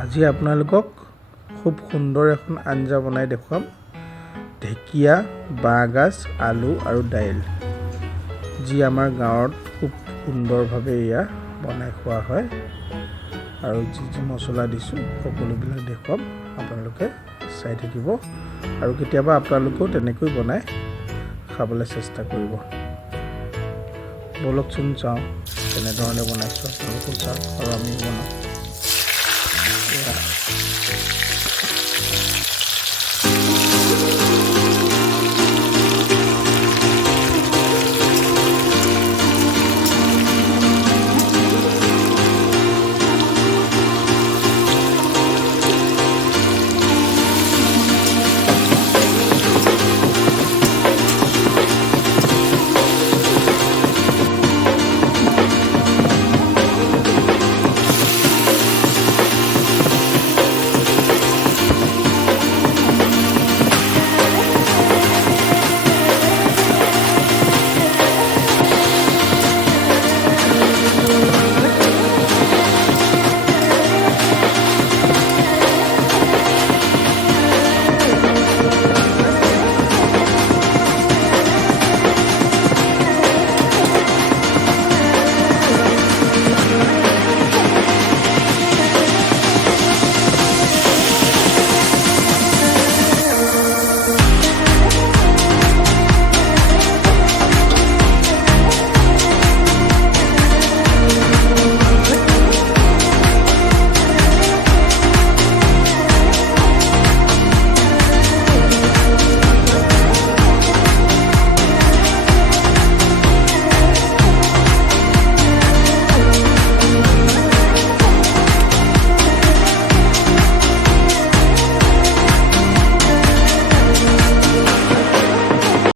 আজি আপোনালোকক খুব সুন্দৰ এখন আঞ্জা বনাই দেখুৱাম। ঢেকীয়া, বাঁহগাজ, আলু আৰু দাইল, যি আমাৰ গাঁৱত খুব সুন্দৰভাৱে এয়া বনাই খোৱা হয়। আৰু যি যি মছলা দিছোঁ সকলোবিলাক দেখুৱাম, আপোনালোকে চাই থাকিব আৰু কেতিয়াবা আপোনালোকেও তেনেকৈ বনাই খাবলৈ চেষ্টা কৰিব। ব'লকচোন চাওঁ কেনেধৰণে বনাইছোঁ, আপোনালোকেও চাওক আৰু আমি বনাওঁ।